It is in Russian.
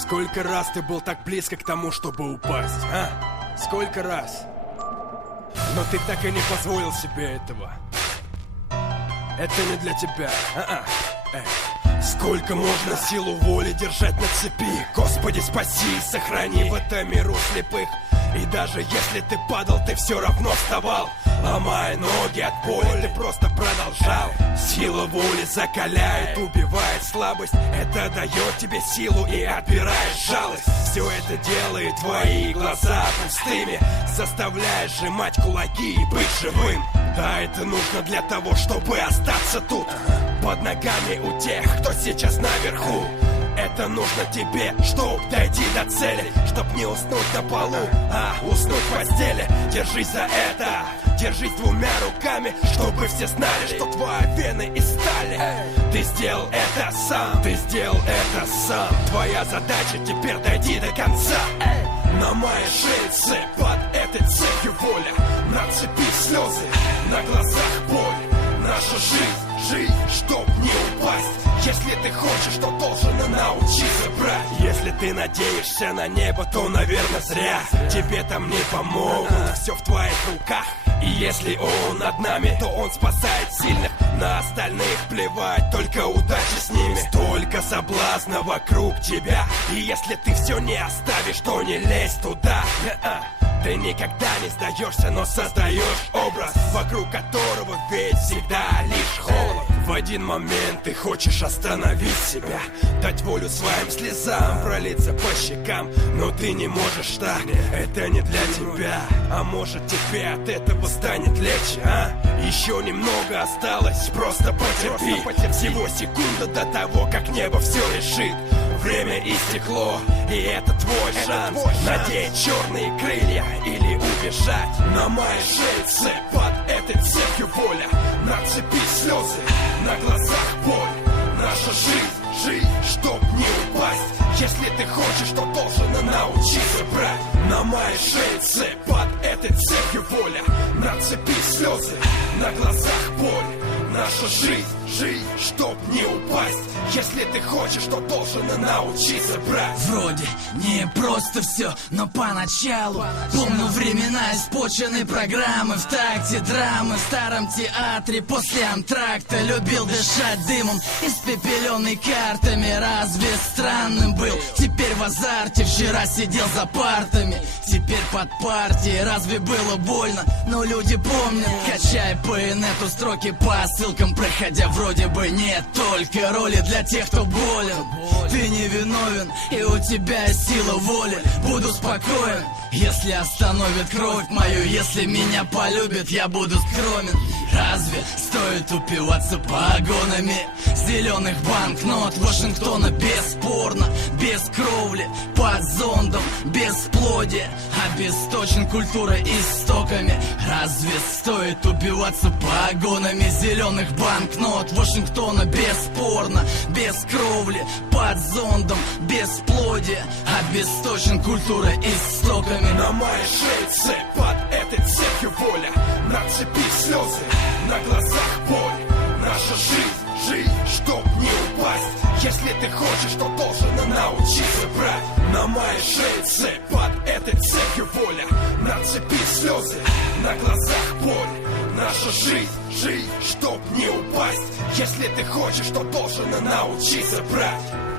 Сколько раз ты был так близко к тому, чтобы упасть, а? Сколько раз? Но ты так и не позволил себе этого. Это не для тебя. Сколько можно силу воли держать на цепи? Господи, спаси и сохрани в этом миру слепых. И даже если ты падал, ты все равно вставал. Ломая ноги от боли, ты просто продолжал. Сила воли закаляет, убивает слабость. Это дает тебе силу и отбирает жалость. Все это делает твои глаза пустыми, заставляет сжимать кулаки и быть живым. Да, это нужно для того, чтобы остаться тут, под ногами у тех, кто сейчас наверху. Это нужно тебе, чтоб дойти до цели, чтоб не уснуть на полу, а уснуть в постели. Держись за это, держись двумя руками, чтобы все знали, что твои вены из стали. Ты сделал это сам, ты сделал это сам. Твоя задача теперь дойти до конца. На моей шее цепь, под этой цепью воля. На цепи слезы, на глазах боль. Наша жизнь, чтоб не упасть. Если ты хочешь, то должен научиться брать. Если ты надеешься на небо, то, наверное, зря. Тебе там не помогут, все в твоих руках. И если он над нами, то он спасает сильных. На остальных плевать, только удачи с ними. Столько соблазна вокруг тебя. И если ты все не оставишь, то не лезь туда. Ты никогда не сдаешься, но создаешь образ, вокруг которого ведь всегда лишь холод. В один момент ты хочешь остановить себя, дать волю своим слезам, пролиться по щекам. Но ты не можешь так, это не для тебя. А может тебе от этого станет легче, а? Еще немного осталось, просто потерпи. Всего секунда до того, как небо все решит. Время истекло, и это твой шанс. Надеть черные крылья или убежать. На моей шее цепь, под этой цепью воля. На цепи слезы, на глазах боль. Наша жизнь, чтоб не упасть. Если ты хочешь, то должен научиться брать. На моей шее цепь, под этой цепью воля. На цепи слезы, на глазах боль. Наша жизнь, чтоб не упасть. Если ты хочешь, то должен научиться брать. Вроде не просто все, но поначалу помню времена испорченной программы. В такте драмы, в старом театре после антракта. Любил дышать дымом, испепеленный картами. Разве странным был? Теперь в азарте, вчера сидел за партами. Теперь под партией, разве было больно? Но люди помнят, качая по инету строки по ссылкам, проходя вроде бы нет только роли для тех, кто болен. Ты не виновен, и у тебя есть сила воли. Буду спокоен, если остановит кровь мою. Если меня полюбят, я буду скромен. Разве стоит упиваться погонами зеленых банкнот Вашингтона? Бесспорно, без кровли, под зондом, бесплодие, обесточен культурой истоками. Разве стоит убиваться погонами зеленых банкнот Вашингтона? Бесспорно, без кровли, под зондом, бесплодие, обесточен культурой истоками. На моей шее цепь, под этой цепью воля. На цепи слезы, на глазах боль. Наша жизнь, чтоб не упасть. Если ты хочешь, то должен научиться брать. На моей шее цепь, под этой цепью воля. На цепи слезы, на глазах боль. Наша жизнь, чтоб не упасть. Если ты хочешь, то должен научиться брать.